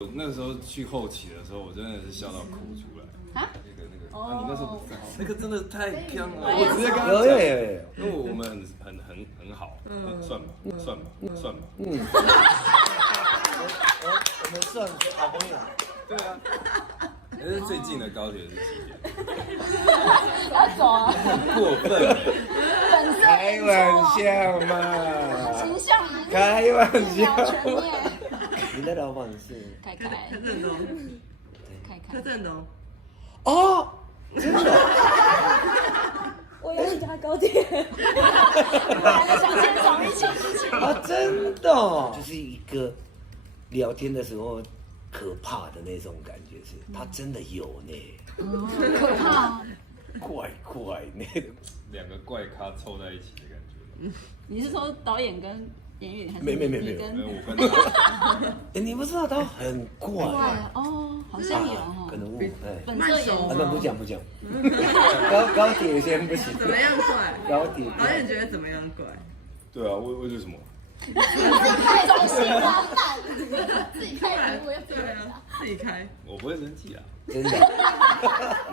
那时候去后期的时候，我真的是笑到哭出来。啊？你那时候不在，那个真的太强了，我直接跟他有，因为我们很好，算吧。我们算好朋友。对啊，那是最近的高铁是几点？要走啊！很过分，开玩笑嘛，形象开玩笑。全面。你的老板是凯，柯震东，柯震东。哦，真的。我要去搭高铁。我两个想牵手一起。啊，真的哦，就是一个聊天的时候可怕的那种感觉是，他真的有呢，可怕。怪怪呢，两个怪咖凑在一起的感觉。你是说导演跟演员还是？没有我跟他，你不知道他很怪哦，好像有哦。可能误本色演那不讲。高铁先不行。怎么样怪？高铁。导演觉得怎么样怪？对啊，为什么？太中心了，自己开我也不对啊，自己开。我不会生气啊，真的，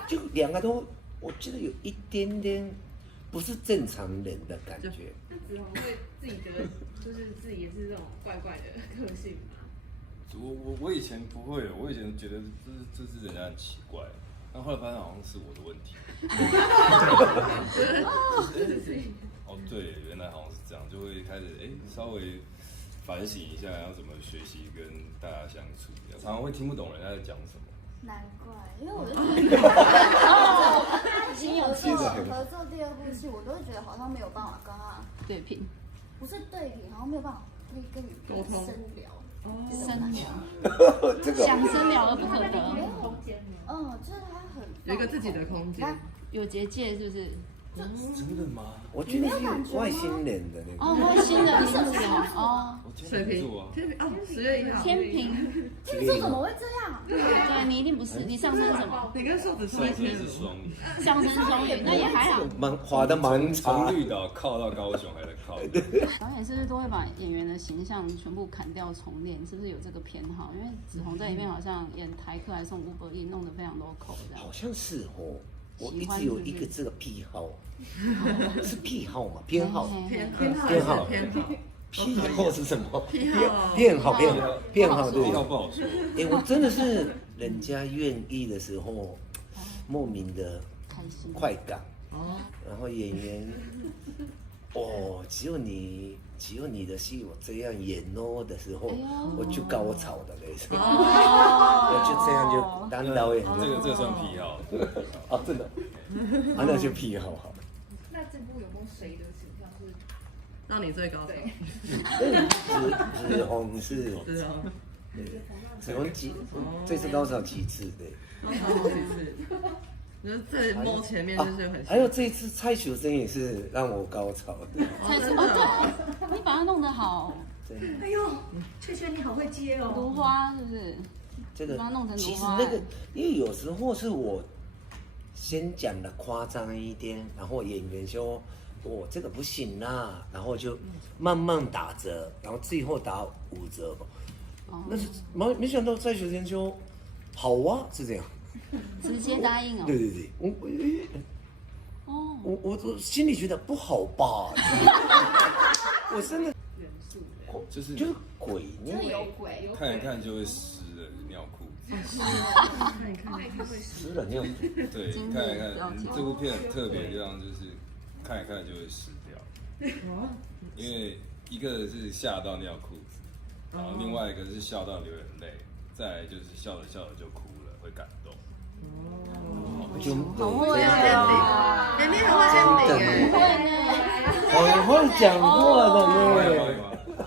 就两个都，我觉得有一点点不是正常人的感觉。那子宏会自己觉得，就是自己也是这种怪怪的个性吗？我以前不会，我以前觉得这是人家很奇怪，但后来发现好像是我的问题。哦，对，原来好像是这样，就会开始稍微反省一下，要怎么学习跟大家相处。常常会听不懂人家在讲什么。难怪，因为我就觉得他已经有合作第二部戏，我都会觉得好像没有办法跟他对平，不是对比，好像没有办法可以跟你沟通深聊。深聊，这个想深聊而不可得。空间吗？就是他很有一个自己的空间。有结界是不是？真的吗？我觉得是外星人的那个。哦，外星人是不是哦？我天水瓶秤座啊，天平哦，10月1号。天平，天秤座怎么会这样？对你一定不是，你上升什么？你跟瘦子上升是双鱼，上升双鱼，那也还好。滑的蛮长从。绿岛靠到高雄还在靠。导演是不是都会把演员的形象全部砍掉重练？是不是有这个偏好？因为子宏在里面好像演台客还送Uber Eats，弄得非常 local 这样。好像是哦，我一直有一个这个癖好，是癖好吗？偏好。偏好。癖好是什么？癖好偏好，对。不好说。我真的是人家愿意的时候，莫名的开心快感。哦，然后演员，只有你的戏我这样演哦的时候，我就高潮的那种。我就这样就当导演。这个算癖好。哦，真的。那就癖好好。那这部有没有谁的形象是让你最高潮。子宏是。是哦。子宏这次高潮几次对？高潮好几次。就是在摸前面就是很。还有这一次蔡秀珍也是让我高潮的。对，你把它弄得好。哎呦，雀你好会接哦。如花是不是？这个把它弄成其实如花。那个，因为有时候是我先讲的夸张一点，然后演员说这个不行啦，然后就慢慢打折，然后最后打5折。那是没想到蔡秀珍说好啊，是这样。直接答应哦。对，我心里觉得不好吧，我真的就是鬼，真的有鬼，看一看就会湿了尿裤。看一看会湿了尿。对，看一看这部片特别的地方就是看一看就会湿掉，因为一个是吓到尿裤子，然后另外一个是笑到流眼泪，再来就是笑着就哭了，会感动。好会啊！你很会 ending 很会讲话的呢。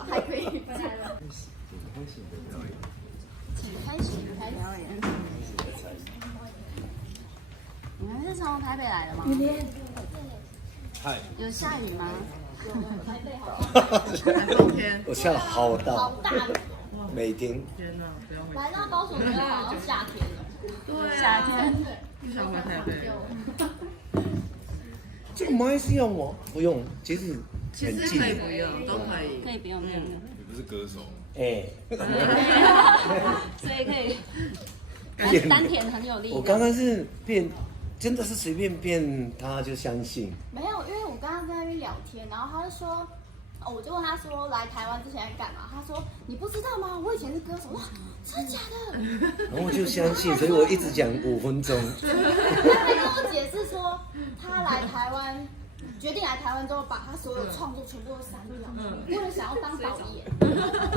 还可以开始表演。你们是从台北来的吗？嗨，有下雨吗？台北好冬天。我下好大，大，每天。天哪，不要回去。来到高雄就好像夏天了。对，夏天。不想回台北。这个麦是要吗？不用，其实很近。可以不用，都可以。可以不用。你不是歌手。哎，所以可以变丹田很有力。我刚刚是变，真的是随便变，他就相信。没有，因为我刚刚跟他约聊天，然后他就说，哦，我就问他说来台湾之前在干嘛？他说你不知道吗？我以前是歌手。哇，真的假的？然后我就相信，所以我一直讲5分钟。他还跟我解释说，他来台湾，决定来台湾之后，把他所有创作全部都删掉，为了想要当导演。我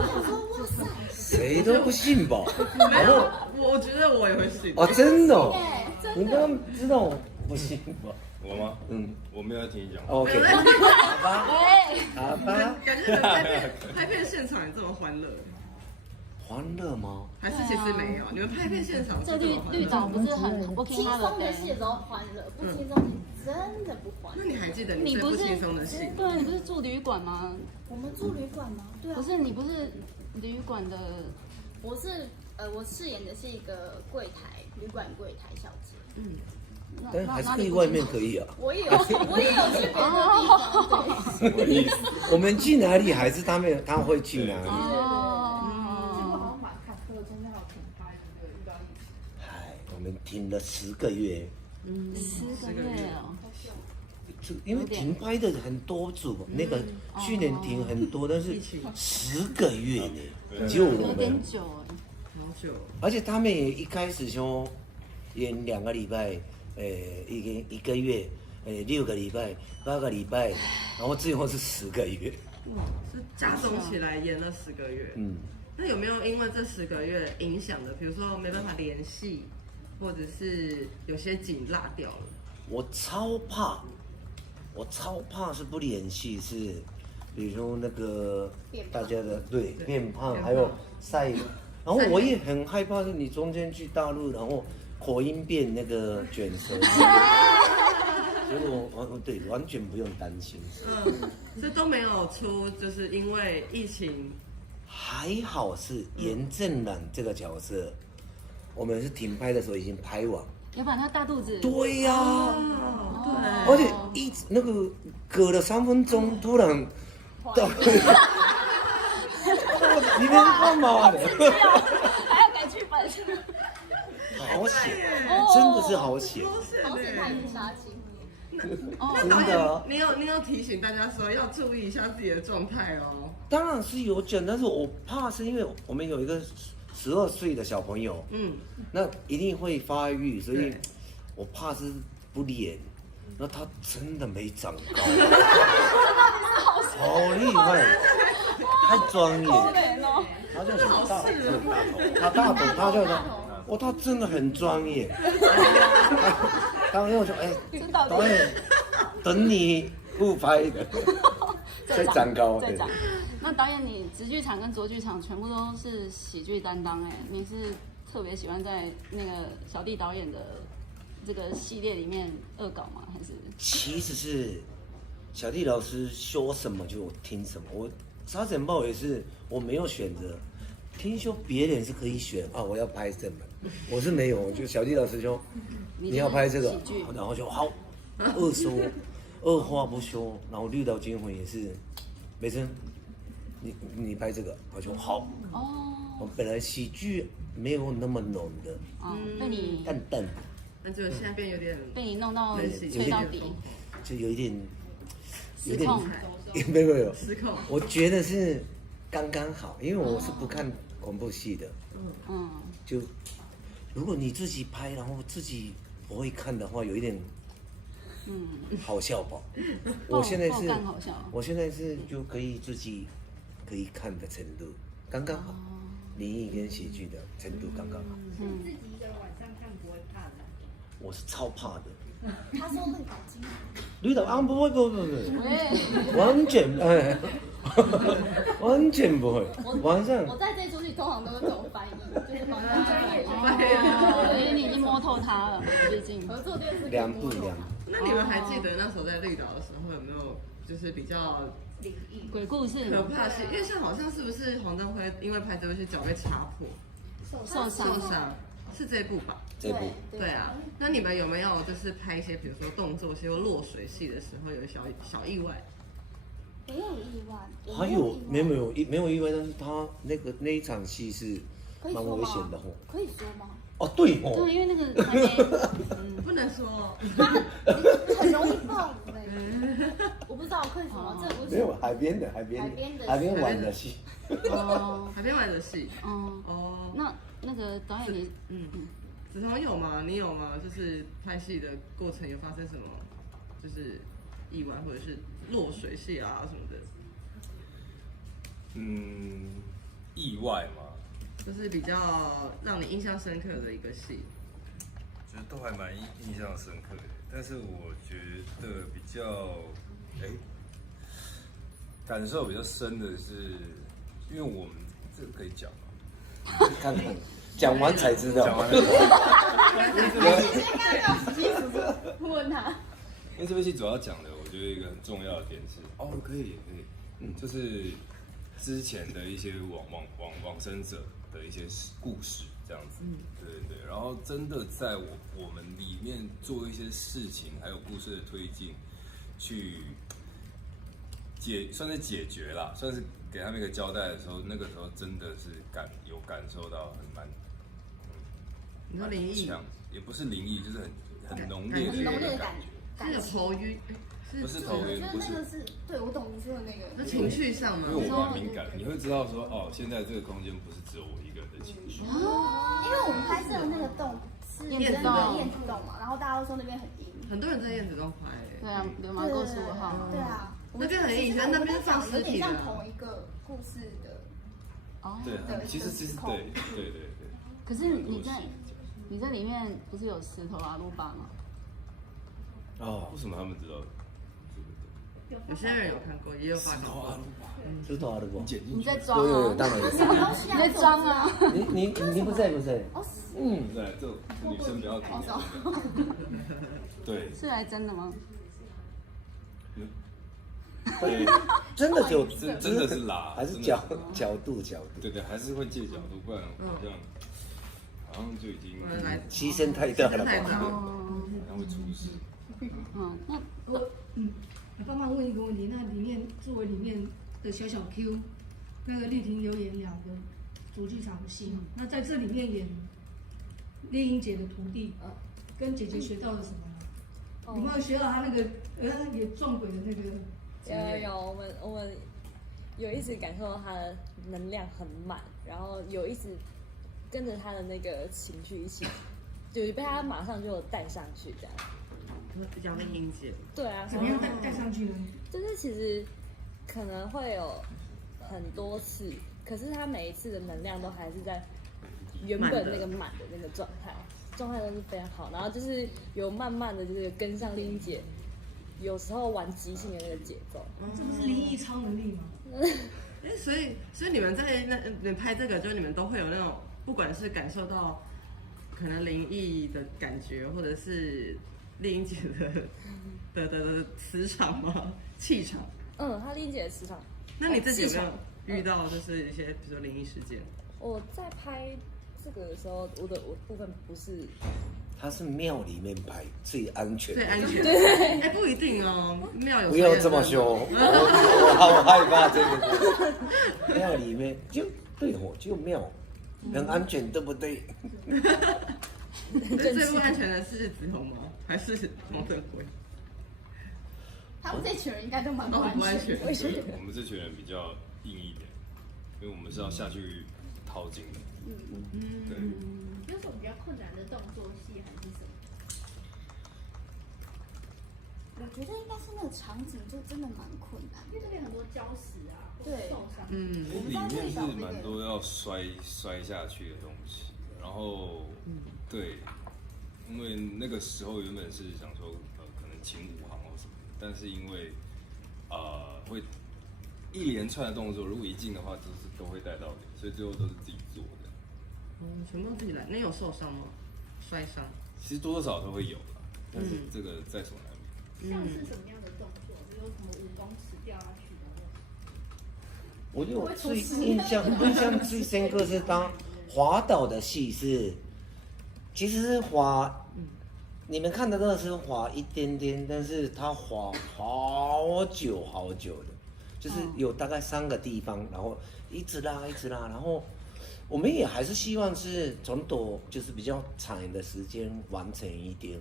想说，哇塞，谁都不信吧？没有，我觉得我也会信。哦，真的哦，耶，真的。你刚刚知道我不信吧？我吗？嗯我没有在听你讲。 ，OK，好吧，喂，好吧，感觉你们拍片现场也这么欢乐，欢乐吗？还是其实没有？你们拍片现场这是这么欢乐？绿岛不是很不听轻他的歌松的戏的时候欢乐，不轻松你真的不欢乐。那你还记得你最不你不是轻松的戏？对，你不是住旅馆吗？我们住旅馆吗？对啊，不是，你不是旅馆的我是我饰演的是一个柜台，旅馆柜台小姐。嗯，但还是可以外面可以啊。我也有去别的地方，对。什么意思？我们去哪里还是他会去哪里？哦，好像蛮坎坷，中间还有停拍，对不对？遇到疫情。哎，我们停了10个月， 10个月哦，因为停拍的很多组，那个去年停很多，但是10个月呢，就我们有点，久哎。好久。而且他们也一开始说演2个礼拜，一个月，6个礼拜、8个礼拜，然后最后是10个月。哇，是加总起来演了10个月。嗯，那有没有因为这10个月影响的，比如说没办法联系，或者是有些景落掉了？我超怕是不联系，是比如说那个大家的对变胖，还有晒，然后我也很害怕是你中间去大陆，然后口音变那个卷舌，结果对完全不用担心，所以都没有出，就是因为疫情。还好是严正朗这个角色，我们是停拍的时候已经拍完，有把他大肚子。对呀、哦，而且一直那个隔了3分钟，突然到，你们干嘛的？还要改剧本。好险，真的是好险，好险他已经杀青。真的。你有提醒大家说要注意一下自己的状态哦。当然是有讲，但是我怕是因为我们有一个12岁的小朋友，那一定会发育，所以对我怕是不练。那他真的没长高，好厉害，太专业。他就很大头，他大头，他就说，哦，他真的很专业。当时我说，哎，导演，等你复拍的，再长高，对。再长。那导演，你直剧场跟卓剧场全部都是喜剧担当哎，你是特别喜欢在那个小弟导演的这个系列里面恶搞吗？还是？其实是小弟老师说什么就听什么。我沙尘暴也是我没有选择，听说别人是可以选啊，我要拍什么，我是没有，就小弟老师说你要拍这个，然后就好，二话不说，然后绿岛惊魂也是，美珍，你拍这个，我就好。哦，我本来喜剧没有那么浓的，被你淡淡的，那就现在变有点被你弄到对吹到底，就有一点，失控。没有。失控。我觉得是刚刚好，因为我是不看恐怖戏的，嗯，就如果你自己拍，然后自己不会看的话，有一点好笑吧。我现在爆是干好笑，我现在是就可以自己可以看的程度，刚刚好。灵异跟喜剧的程度刚刚好，自己一个人晚上看不会怕的。我是超怕的。他说会搞惊。绿岛啊，不会，完全完全不会。晚上我在这出戏通常都是这种翻译，就是好像因为你已经摸透他了，毕竟合作电视2部。那你们还记得那时候在绿岛的时候有没有就是比较鬼故事可怕的戏？因为像好像是不是黄登辉因为拍这部戏脚被插破受伤受伤，是这部吧？这部对啊，那你们有没有就是拍一些比如说动作戏或落水戏的时候有小意外？没有意外，我还有没有意外没有意外，但是他那一场戏是蛮可以说吗危险的吼。可以说吗？哦，对哦，对，因为那个还没，不能说。他很容易爆雷，我不知道可以说吗？这不是没有海边的海边玩的戏。哦，海边玩的戏。哦，哦，那个导演你，子彤有吗？你有吗？就是拍戏的过程有发生什么，就是意外或者是落水戏啊什么的，意外嘛，就是比较让你印象深刻的一个戏。觉得都还蛮印象深刻的。但是我觉得比较感受比较深的是，因为我们这个可以讲吗？看看，讲完才知道。讲完了。问他，因为这部戏主要讲的，我觉得一个很重要的点是，可以，就是之前的一些往生者的一些故事，这样子，对，然后真的在我们里面做一些事情，还有故事的推进，去算是解决啦，算是给他们一个交代的时候，那个时候真的是有感受到你说灵异，也不是灵异，就是很浓烈的很浓烈的感感觉。是有头晕，不是头晕，不是，我觉得那个是对我懂你说的那个，是情绪上吗？因为我蛮敏感，你会知道说，现在这个空间不是只有我一个人的情绪。因为我们拍摄的那个洞是燕子洞燕子洞嘛，然后大家都说那边很阴，很多人在燕子洞拍，对啊，流氓过15号，对啊，那边很阴，那边是放有点尸体的像。同一个故事的，对，其实对。可是你在里面不是有石头阿鲁巴吗？为什么他们知道？有些人有看过，也有发现过。知道了不？你在装有，啊？当然有。什么东西啊？你在装啊？你不在？哦，对，这女生不要听。对，是来真的吗？对，真的就真的是拉，还是真的角度？对，还是会借角度，不然好像就已经牺牲太大了吧？好像会出事。那我帮忙问一个问题，那里面作为里面的小 Q， 那个丽婷有演2个主剧场的戏，那在这里面演丽英姐的徒弟，跟姐姐学到了什么？有没有学到她那个也撞鬼的那个？有，我们有一直感受到她的能量很满，然后有一直跟着她的那个情绪一起，就是被她马上就带上去这样。比较丽英姐。对啊，怎么样带上去呢？就是其实可能会有很多次，可是她每一次的能量都还是在原本那个满的那个状态都是非常好。然后就是有慢慢的就是跟上丽英姐，有时候玩即兴的那个节奏。这不是灵异超能力吗？所以你们在你拍这个，就你们都会有那种，不管是感受到可能灵异的感觉，或者是丽英姐的磁场吗？气场？她丽英姐的磁场。那你自己有没有遇到就是一些比如说灵异事件？我在拍这个的时候，我部分不是。它是庙里面拍最安全，最安全。对，不一定哦，庙有。不要这么说，我好害怕这个。庙里面就庙很安全，对不对？最不安全的是子彤吗？还是蒙特鬼？他们这群人应该都蛮不安全。我们这群人比较硬一点，因为我们是要下去淘金的。对。有什么比较困难的动作戏还是什么？我觉得应该是那个场景就真的蛮困难，因为这边很多礁石啊，对，受伤。里面是蛮多要摔下去的东西，然后对，因为那个时候原本是想说可能请武行或什么的，但是因为会一连串的动作，如果一进的话，就是都会带到脸，所以最后都是自己做的。全部自己来。那有受伤吗？摔伤？其实多多少少都会有啦，但是这个在所难免。像是什么样的动作？比如什么5公尺掉下去的？我有印象最深刻是当滑倒的戏是，其实是滑，你们看得到是滑一点点，但是他滑好久的，就是有大概3个地方，然后一直拉，然后我们也还是希望是从头就是比较长的时间完成一点，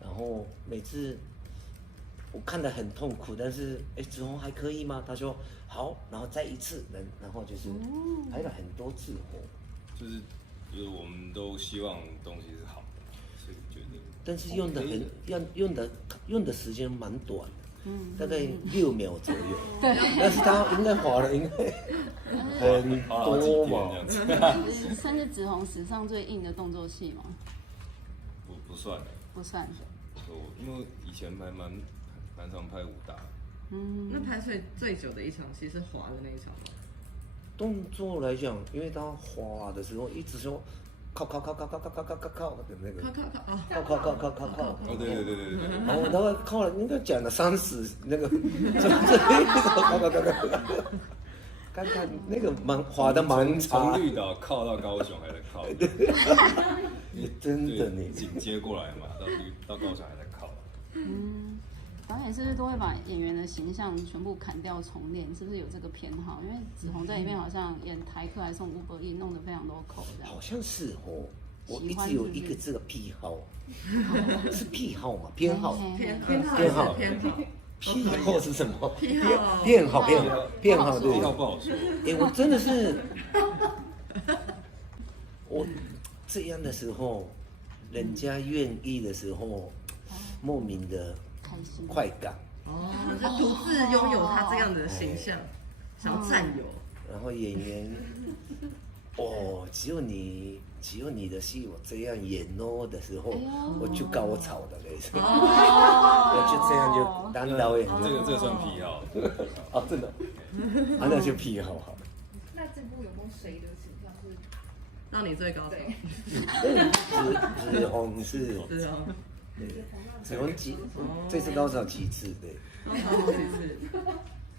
然后每次我看得很痛苦，但是子红还可以吗？他说好，然后再一次，然后就是拍了很多次就是我们都希望东西是好的，所以觉得。但是用的时间蛮短的，大概6秒左右。对，但是他应该花了应该很多嘛。算是子红史上最硬的动作戏吗？不算的。不算。因为以前蛮常拍武打。那拍最久的一场戏是滑的那一场吗？动作来讲，因为他滑的时候一直说靠的那个靠。哦，对。然后他靠了，应该讲了30那个，看那个滑的蛮长。从绿岛靠到高雄还在靠。真的呢。紧接过来嘛，到高雄还在靠。导演是不是都会把演员的形象全部砍掉重练？是不是有这个偏好？因为子红在里面好像演台客还送500亿，弄得非常多口这样。好像是哦，我一直有一个这个癖好，是癖好吗？偏好。癖好是什么？偏好对。癖好不好说。我真的是，我这样的时候，人家愿意的时候，莫名的快感。就独自拥有他这样的形象，想要占有。然后演员，只有你的戏我这样演的时候，我就高潮的那种。我就这样就当导演。这算癖好。真的。那就癖好好。那这部有没有谁的形象是让你最高潮？子红是。子红这次高潮几次？对。高潮好几次。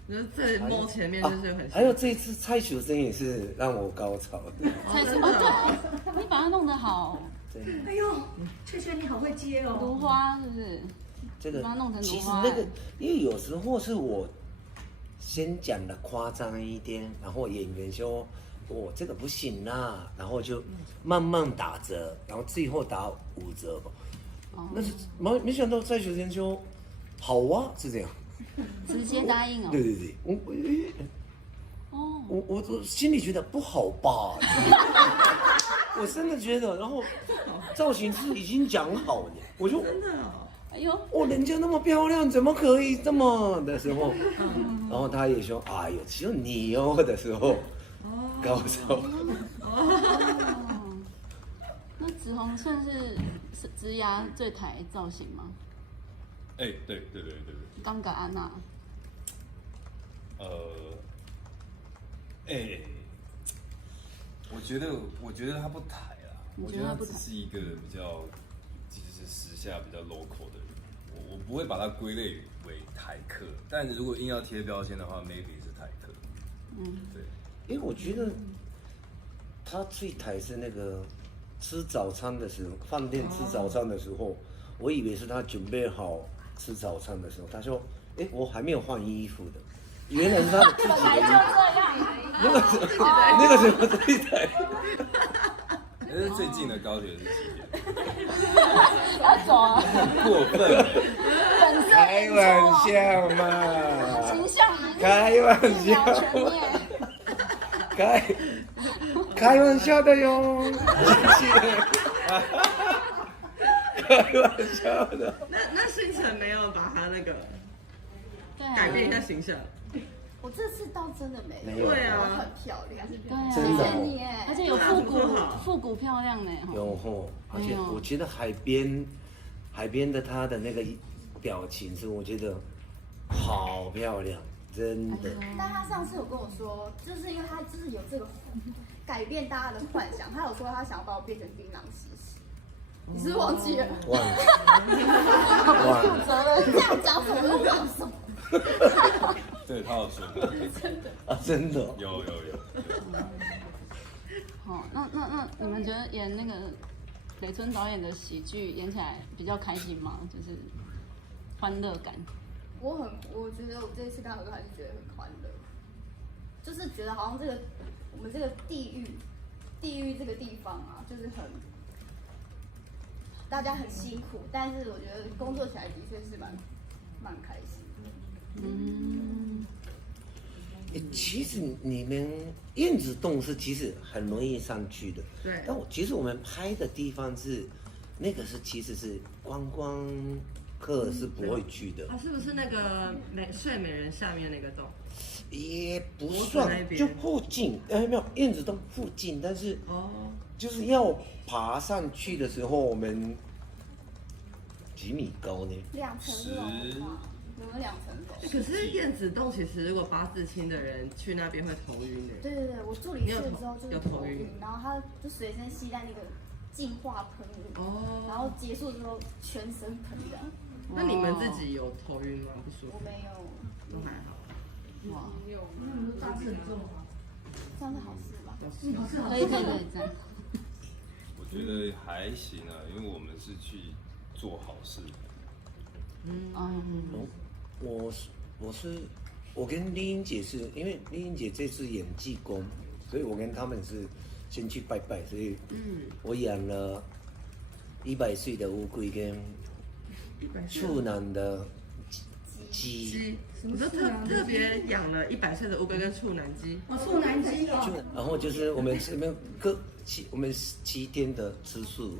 就是最摸前面就是很。还有这一次蔡淑臻也是让我高潮的。蔡淑对，你把它弄得好。哎呦，雀你好会接哦。芦花是不是？这个把它弄成其芦花。实那个，因为有时候是我先讲的夸张一点，然后演员说这个不行啦，然后就慢慢打折，然后最后打5折吧。那是没想到蔡淑臻说好啊，是这样。直接答应哦。对，我心里觉得不好吧，我真的觉得，然后造型师已经讲好了，我就真的，哎呦，人家那么漂亮，怎么可以这么的时候，然后他也说，哎呦，只有你的时候，高潮。那子红算是职涯最台造型吗？对。刚嘎安娜。我觉得他不台啦，我觉得他只是一个比较，就是时下比较 local 的人，我不会把它归类为台客，但如果硬要贴标签的话 ，maybe 是台客。对。因为我觉得他最台是那个吃早餐的时候，饭店吃早餐的时候，我以为是他准备好吃早餐的时候，他说：“我还没有换衣服的。”原来是他的自己的衣服。那个时候最台。但是最近的高铁是几点？要走啊！过分。开玩笑嘛。形象。开玩笑。开玩笑的哟。谢谢。开玩笑的。那星辰没有把他那个改变一下形象。我这次倒真的没有。对啊，很漂亮。对啊，真的。而且有复古漂亮呢。有而且我觉得海边的他的那个表情是我觉得好漂亮，真的。但他上次有跟我说，就是因为他就是有这个改变大家的幻想，他有说他想要把我变成槟榔西施。你是不是忘记了？忘了。负责任，这样讲什么都忘什么。对，他有说。真的。有。好，那你们觉得演那个北村导演的喜剧演起来比较开心吗？就是欢乐感。我觉得我这一次看合作还是觉得很欢乐，就是觉得好像我们这个地狱这个地方啊，就是大家很辛苦，但是我觉得工作起来的确是蛮开心的。嗯，其实你们燕子洞是其实很容易上去的，对。但其实我们拍的地方是那个其实是观光客是不会去的。是不是那个睡美人下面那个洞？也不算，就附近，没有燕子洞附近，但是就是要爬上去的时候，我们几米高呢？2层楼吧，有没有2层楼？可是燕子洞其实如果八字轻的人去那边会头晕的。对，我助理去了之后就是头晕，然后他就随身携带那个净化喷雾，然后结束之后全身喷这样。那你们自己有头晕吗？不舒服？我没有，都还好。哇，那你们大字很重吗？这样是好事吧？可以这样。我觉得还行啊，因为我们是去做好事。我跟丽英姐是因为丽英姐这次演济公，所以我跟他们是先去拜拜，所以我养了100岁的乌龟跟处男的鸡。你说特别养了100岁的乌龟跟处男鸡。处男鸡哦。然后就是我们7天的吃素，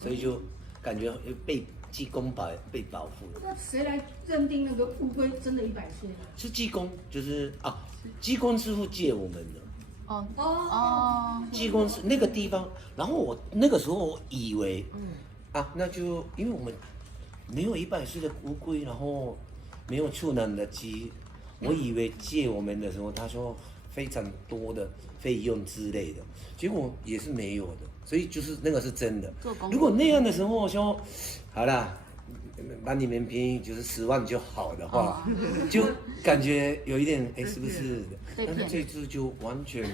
所以就感觉被济公被保护了。那谁来认定那个乌龟真的100岁？是济公，就是济公师傅借我们的。济公是那个地方，然后我那个时候我以为，那就因为我们没有100岁的乌龟，然后没有处男的鸡，我以为借我们的时候他说非常多的费用之类的，结果也是没有的，所以就是那个是真的。如果那样的时候说，好啦，把你们便宜就是10万就好的话，就感觉有一点是不是？但是这次就完全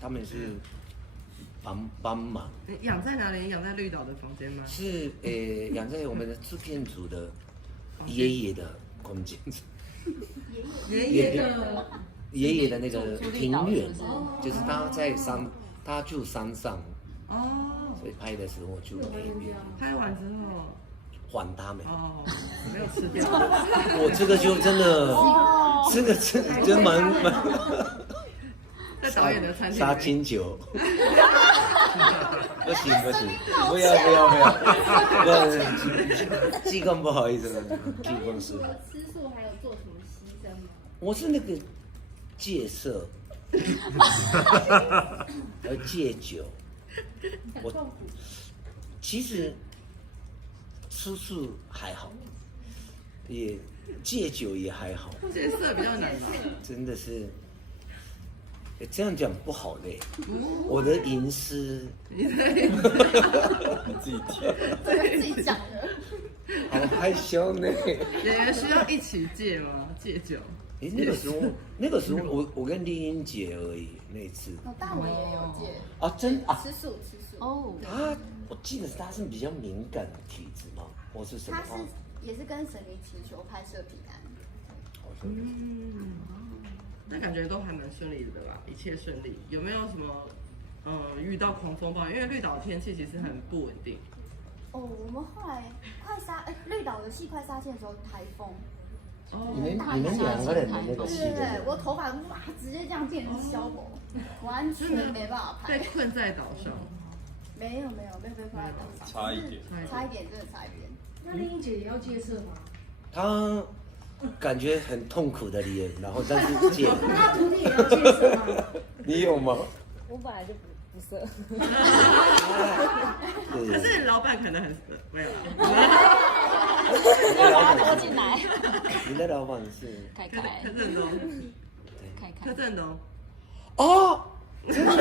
他们是帮忙。养在哪里？养在绿岛的房间吗？是养在我们的制片组的爷爷的空间。爷爷的那个庭院，就是他住山上，所以拍的时候就那边。拍完之后还他们。没有吃掉。我这个就真的，这个真蛮在导演的餐厅。杀青酒。不行，不要，济公不好意思了，济公师傅。吃素还有做什么牺牲吗？我是那个戒色，而戒酒。其实吃素还好，也戒酒也还好。戒色比较难吧？真的是。这样讲不好嘞，我的隐私。你自己听，这个自己讲的。好害羞呢。也需要一起戒吗？戒酒？那个时候我跟丽英姐而已那一次。大伟也有戒。真啊？吃素。我记得他是比较敏感的体质吗？或是什么？他也是跟神明祈求拍摄平安。那感觉都还蛮顺利的吧，一切顺利。有没有什么遇到狂风暴雨？因为绿岛天气其实很不稳定。我们后来绿岛的戏快杀青的时候台风。你们2个人的那个戏。对，我头发直接这样变成消薄，完全没办法拍。被困在岛上。没有被困在岛上。差一点，真的差一点。那丽英姐也要戒色吗？她感觉很痛苦的脸，然后但是戒。那她徒弟也要戒色吗？你有吗？我本来就不色。可是老板可能很色，没有。要把他拖进来。你的老板是凯柯震东。柯震东。真的。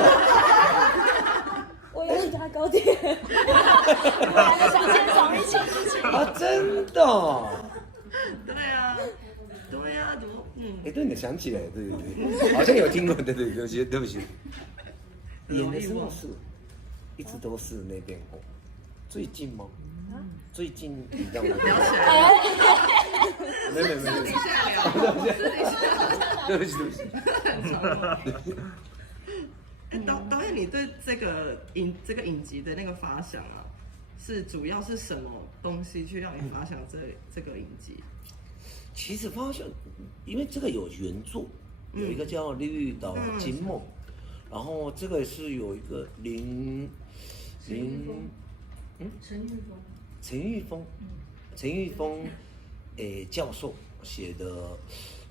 我要去搭高铁。两个小千床一起。真的。对啊，怎么？对，你想起来，对，好像有听过，对，对不起。演的时候是，一直都是那边最近吗？最近你让我聊起来。没有，私底下聊，对不起，对不起。导演，你对这个影集的那个发想啊，主要是什么东西去让你发想这个影集？其实发现，因为这个有原著，有一个叫《绿岛金梦》，然后这个是有一个陈玉峰教授写的，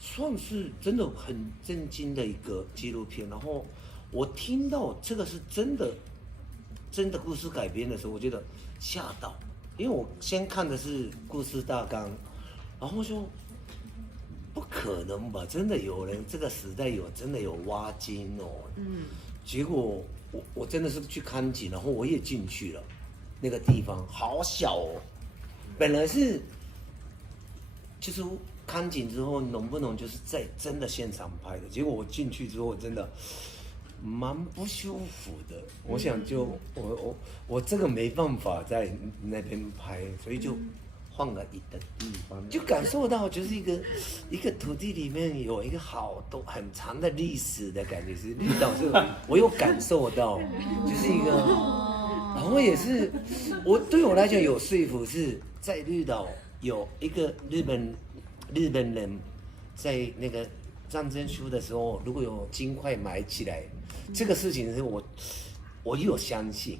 算是真的很震惊的一个纪录片。然后我听到这个是真的故事改编的时候，我觉得吓到，因为我先看的是故事大纲，然后说不可能吧，真的有人这个时代真的有挖金哦。结果我真的是去看景，然后我也进去了，那个地方好小哦。本来是就是看景之后能不能就是在真的现场拍的，结果我进去之后真的蛮不舒服的。我想就我这个没办法在那边拍，所以就换了一个地方，就感受到就是一个土地里面有一个好多很长的历史的感觉，是绿岛是，我有感受到，就是一个，然后也是对我来讲有说服，是在绿岛有一个日本人在那个战争输的时候，如果有金块埋起来，这个事情是我有相信。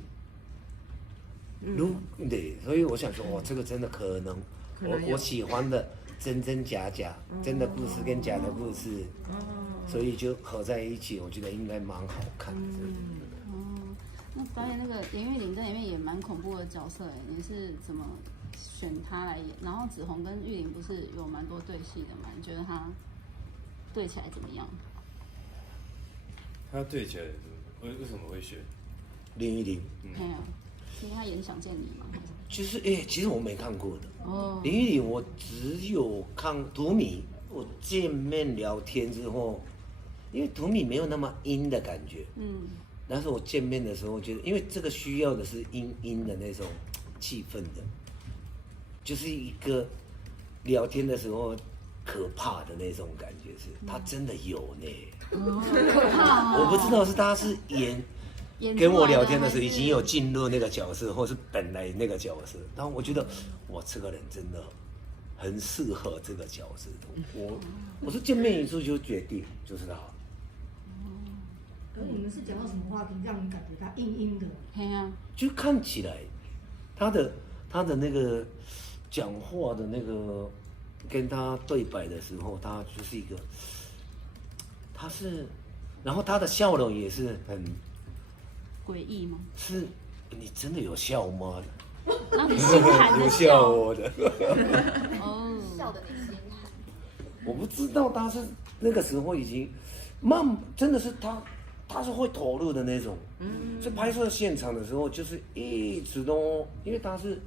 对，所以我想说，这个真的可能，我喜欢的真真假假，真的故事跟假的故事，所以就合在一起，我觉得应该蛮好看的。那导演那个严玉玲在里面也蛮恐怖的角色哎，你是怎么选她来演？然后子红跟玉玲不是有蛮多对戏的嘛？你觉得她对起来怎么样？他对起来为什么会选林依林？因为他演《想见你》吗？就是其实我没看过的。林依林我只有看图米，我见面聊天之后，因为图米没有那么阴的感觉。但是我见面的时候觉得，因为这个需要的是阴的那种气氛的，就是一个聊天的时候可怕的那种感觉，是他真的有呢。可怕我不知道是他是跟我聊天的时候已经有进入那个角色，或是本来那个角色，然后我觉得我这个人真的很适合这个角色。我是见面一次就决定就是他。可是你们是讲到什么话题，让你感觉他阴阴的？就看起来他的那个讲话的那个跟他对白的时候，他就是一个，然后他的笑容也是很诡异吗？是，你真的有笑吗？让你心寒的有笑我的。笑的你心寒。我不知道他是那个时候已经真的是他是会投入的那种。在拍摄现场的时候，就是一直都，因为他是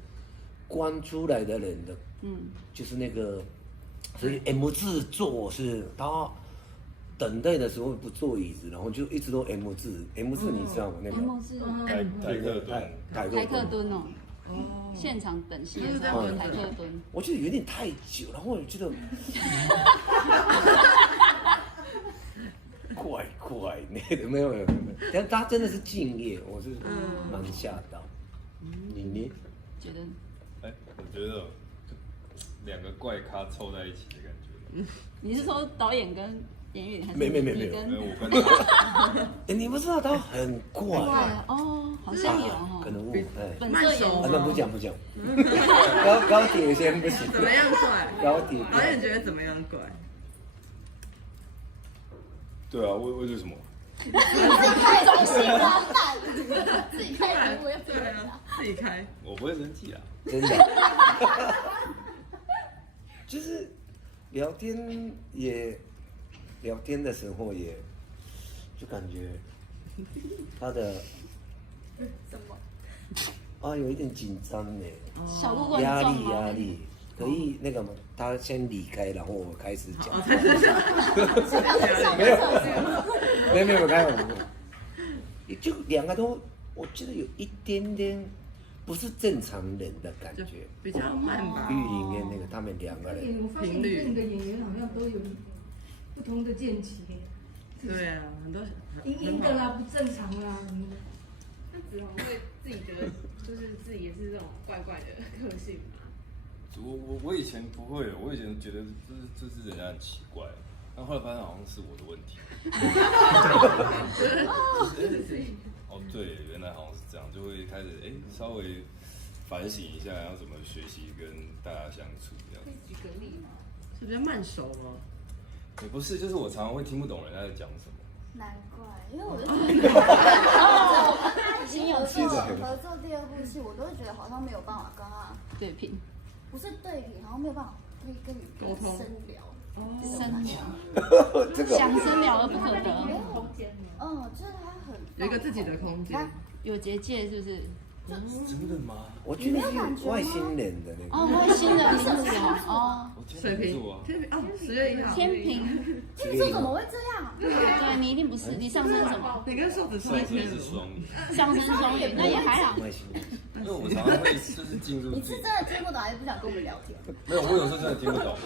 关出来的人的，就是那个，所以 M 字坐是他等待的时候不坐椅子，然后就一直都 M 字你知道吗？那个 M 字台客蹲哦。现场等戏的时候台客蹲，我觉得有点太久，然后我觉得怪那个没有，但他真的是敬业，我是蛮吓到。你觉得？我觉得两个怪咖凑在一起的感觉。你是说导演跟演员还是？没有，我跟他。你不知道他很怪哦，好像有哦，可能误本色演出。那不讲。高铁先不行。怎么样怪？高铁。导演觉得怎么样怪？对啊，为什么？太中心了，自己开我也不会啊，自己开。我不会生气啊，真的。就是聊天的时候也，就感觉他的什么？有一点紧张呢，小鹿乱压撞吗？力，可以那个吗？他先离开，然后我开始讲。没有开玩笑，就两个都，我觉得有一点点不是正常人的感就觉。比较慢吧玉。林跟那个他们2个人，我发现你跟你的演员好像都有不同的见解，对啊，很多阴阴的啦，不正常啦什么的。那子红会自己觉得就是自己也是这种怪怪的个性吗？我以前不会，我以前觉得这是人家很奇怪，但后来发现好像是我的问题。哦，对，原来好像是这样，就会开始稍微反省一下，要怎么学习跟大家相处这样可以举个例吗？是比较慢熟吗？也不是，就是我常常会听不懂人家在讲什么。难怪，因为我就觉得，他已经合作第2部戏，我都会觉得好像没有办法跟他，对平不是对比，好像没有办法可以跟你沟通深聊。深聊，这个想深聊而不可没得，有空间吗？就是他很有一个自己的空间。有结界是不是？真的吗？我觉得是外星人的那哦，个。外星人是不是？哦，我天水瓶秤座啊，天平哦，10月1号。天平，你说怎么会这样？对你一定不是，你上升什么？你跟瘦子上升是双鱼，上升双鱼，那也还好。外星人，因为我常常会就是进入你是真的听不懂，还是不想跟我们聊天？没有，我有时候真的听不懂，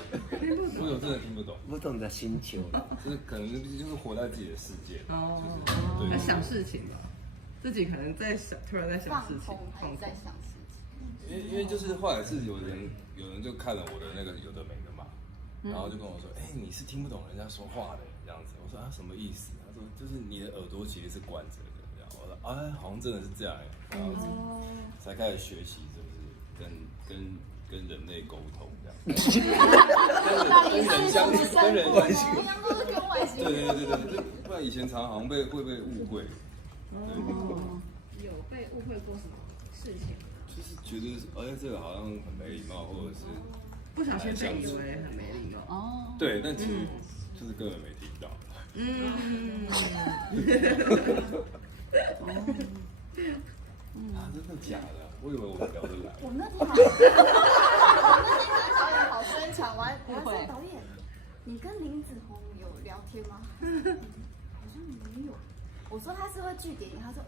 我有真的听不懂，不同的星球。就是可能就是活在自己的世界，哦，对在想事情吧，自己可能在想，突然在想放事情空，还是在想事情？因为就是后来是有人就看了我的那个有的没的嘛，然后就跟我说，你是听不懂人家说话的这样子。我说什么意思？他说就是你的耳朵其实是关着的这样。我说好像真的是这样然后才开始学习，就是跟人类沟通这样。跟人相处，跟人关系。好像都是跟外星人。对，就不然以前常常好像会被误会。有被误会过什么事情吗？就是觉得这个好像很没礼貌，或者是不小心被以为很没礼貌。哦，对，但其实就是根本没听到。真的假的？我以为我们聊得来。我那天跟导演好宣传，我还说导演，你跟林子宏有聊天吗？好像没有。我说他是会据点，他说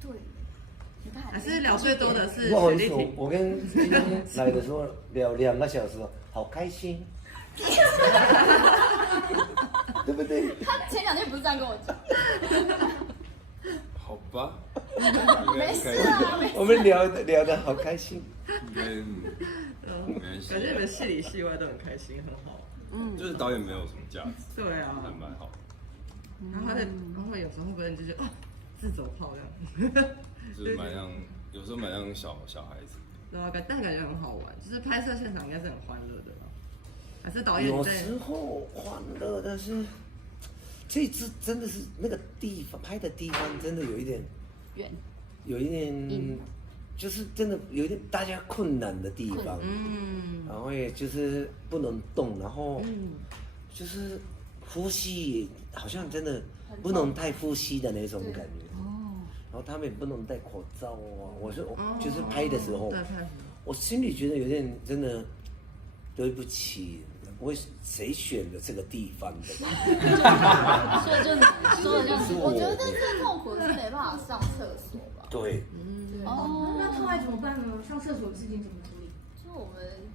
对。你看，还是聊最多的是不好意思，雪莉婷。我跟今天来的时候聊2个小时，好开心，对不对？他前2天不是这样跟我讲。好吧，没事啊，我们聊得好开心。没关系。感觉你们戏里戏外都很开心，很好。就是导演没有什么价值，对啊，还蛮好。然后有时候会不会就觉得自走炮这样？就是有时候蛮像小孩子。然后但感觉很好玩，就是拍摄现场应该是很欢乐的吧？还是导演有在时候欢乐，但是这次真的是那个地方拍的地方真的有一点远，有一点就是真的有一点大家困难的地方，然后也就是不能动，然后就是呼吸好像真的不能太呼吸的那种感觉。然后他们也不能戴口罩啊。我说就是拍的时候，我心里觉得有点真的对不起，谁选的这个地方的？所以就说的就是我觉得最痛苦的是没办法上厕所吧。对。哦，那后来怎么办呢？上厕所的事情怎么处理？就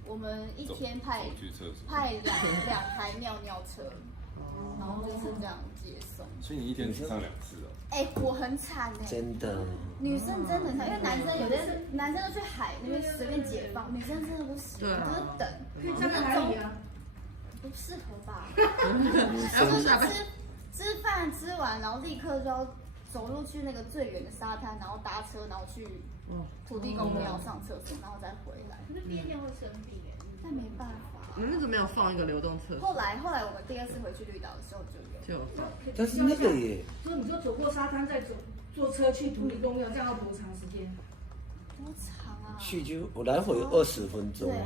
我们一天派去厕所。2台尿尿车，然后就是这样接送。所以你一天只上2次哦。我很惨真的。女生真的很惨，因为男生有些男生都去海那边随便解放，女生真的不行，就是等。可以站在海里啊。不适合吧？就是吃饭吃完，然后立刻就要走路去那个最远的沙滩，然后搭车，然后去土地公庙上厕所，然后再回来。可是憋尿会生病哎。但没办法。你们怎么没有放一个流动厕所？后来我们第2次回去绿岛的时候就有。但是那个也，所以你说走过沙滩，再坐车去土地公庙，这样要多长时间？多长啊？去就我来回20分钟。对，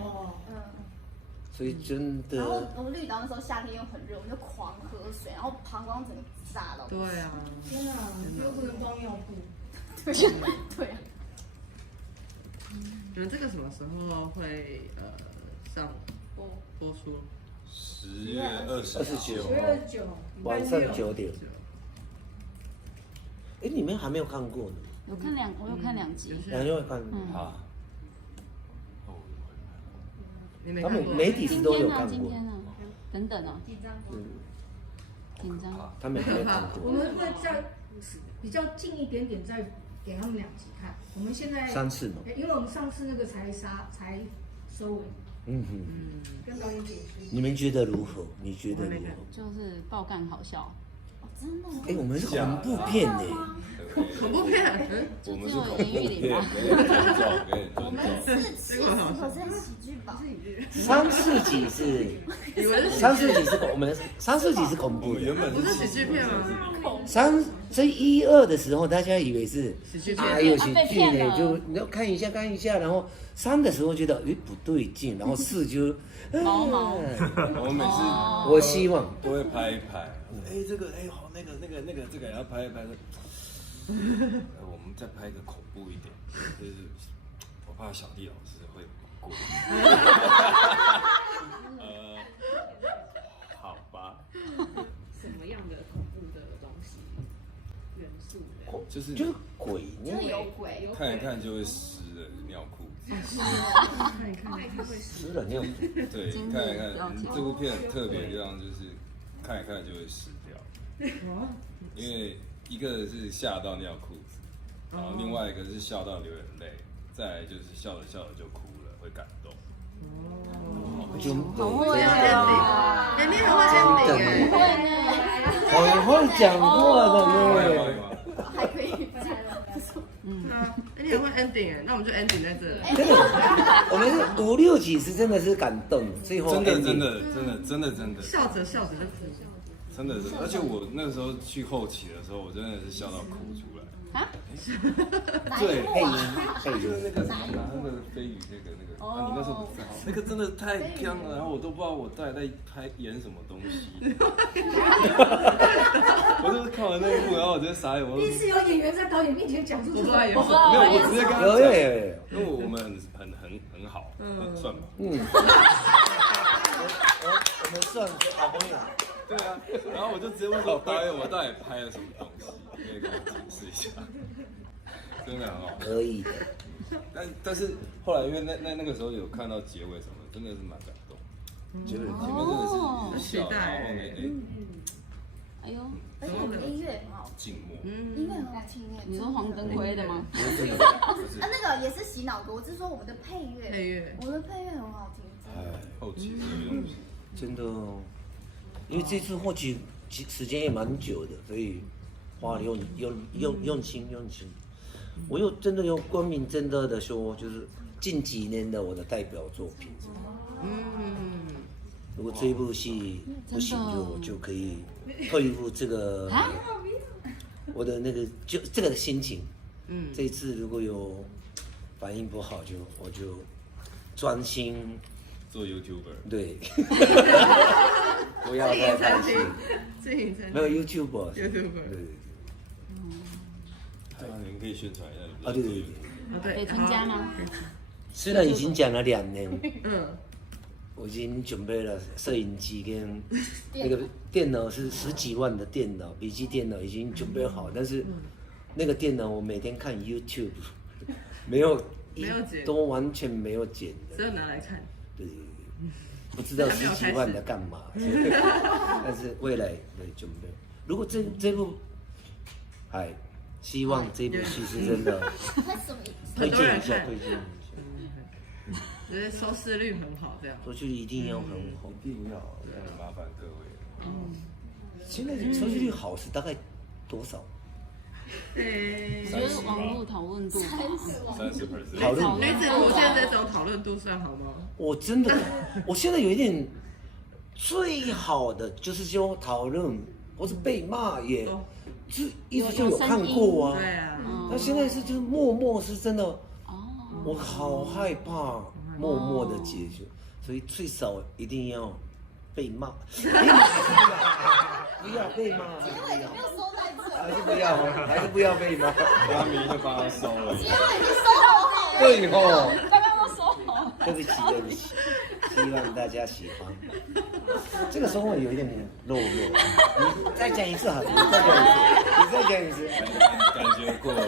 所以真的。然后我们绿岛那时候夏天又很热，我们就狂喝水，然后膀胱整个炸到。对啊。天啊，又不能包尿布。对啊。你们这个什么时候会上播出？10月29。10月29晚上9点。你们还没有看过呢？我有看2集。2集会看。好。他们你没看过？媒体是都有看过，今天呢？等等哦，紧张吗？紧张。他们没看过。我们会在比较近一点点再给他们2集看。我们现在3次嘛，因为我们上次那个才收尾，嗯哼，跟导演解释。你们觉得如何？你觉得如何？就是爆干好笑，哦，真的吗？哎，我们是恐怖片呢，恐怖片，就我们只有是恐怖严玉玲片，吧。给你尊重，给你我们尊重。是70%喜剧吧？ 3、4集是以为是3、4集是我们3、4集是恐我怖的，们原本不是是喜剧片吗？所以1、2的时候，大家以为是喜剧片啊有喜被剧呢，骗了就你要看一下，然后3的时候觉得不对劲，然后4就毛毛我们每次我希望都会拍一拍，这个好，那个这个也要拍一拍。我们再拍一个恐怖一点，就是我怕小弟老师会过。好吧。什么样的恐怖的东西元素呢？就是鬼就呢，有鬼，看一看就会湿的尿裤子。看一看会湿了尿。对，看一看这部片特别的地方就是看一看就会湿掉，因为一个是吓到尿裤子，然后另外一个是笑到流眼泪，再来就是笑着笑着就哭了，会感动。就好会这样啊！ ending，你很会 ending 哎，会呢。很会讲话的呢。还可以。你很会 ending 哎，那我们就 ending 在这。我们是5、6集是真的是感动，最后真的 ending 真的笑着笑着就哭。真的，而且我那时候去后期的时候，我真的是笑到哭出来。啊？对，配音就是那个拿那个飞鱼那个，你那时候不知道，那个真的太强了，然后我都不知道我到底在演什么东西。我就是看完那一幕，然后我直接傻眼，我第一次有演员在导演面前讲出这种我不知道话，没有，我直接跟他有讲，因为我们很好，算吧。我们算好朋友。对啊，然后我就直接问说导演，我到底拍了什么东西？可以跟我解释一下。真的很好，可以的。但是后来因为那个时候有看到结尾什么，真的是蛮感动。前面真的是笑，然后后面哎呦，而且我们音乐很好，静默。音乐很好听哎。你说黄登辉的吗？不是，那个也是洗脑歌，我是说我们的配乐，配乐我们的配乐很好听。后期这个东西。真的哦，因为这次获取时间也蛮久的，所以花了用心。我又真的用光明正大的说，就是近几年的我的代表作品。如果这一部戏不行，就可以退入这个我的那个就这个的心情。这一次如果有反应不好，我就专心做 YouTuber。对，不要再担心。没有 YouTuber。对。对啊，你们可以宣传一下。啊，对。北屯家吗？虽然已经讲了2年，我已经准备了摄影机跟那个电脑是10几万的电脑，笔记电脑已经准备好，但是那个电脑我每天看 YouTube， 没有剪，都完全没有剪的，只有拿来看。对，不知道10几万的干嘛，但是未来的准备，如果这部，希望这部戏是真的推荐一下。觉得收视率很好，这样。收视率一定要很好，一定要，麻烦各位。现在收视率好是大概多少？我觉得网络讨论度30%。讨论女子图鉴这种讨论度算好吗？我真的，我现在有一点最好的就是说讨论或是被骂也，就一直就有看过啊。对啊。那现在是就是默默是真的，我好害怕默默的结束，所以最少一定要被骂。不要被骂，还是不要被骂。阿明就帮他收了。对吼，刚刚都说好。对不起，希望大家喜欢。这个时候有一点肉，你再讲一次好了，你再讲一次。感觉过了。